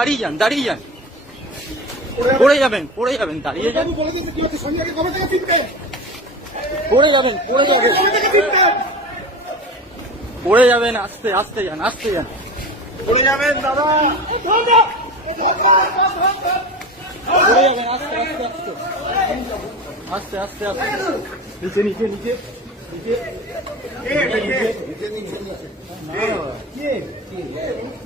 দাঁড়িয়ে যান দাঁড়িয়ে যান পড়ে যাবেন পড়ে যাবেন দাঁড়িয়ে যান বলে দিয়েছি কি হচ্ছে সঙ্গে আগে কবে থেকে টিপবে পড়ে যাবেন পড়ে যাবেন কবে থেকে টিপবে পড়ে যাবেন আস্তে আস্তে যান আস্তে যান পড়ে যাবেন দাদা থাম থাম থাম থাম পড়ে যাবেন আস্তে আস্তে আস্তে আস্তে আস্তে আস্তে নিচে নিচে নিচে নিচে এ নিচে নিচে নিচে এ কি কি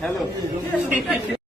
Hello.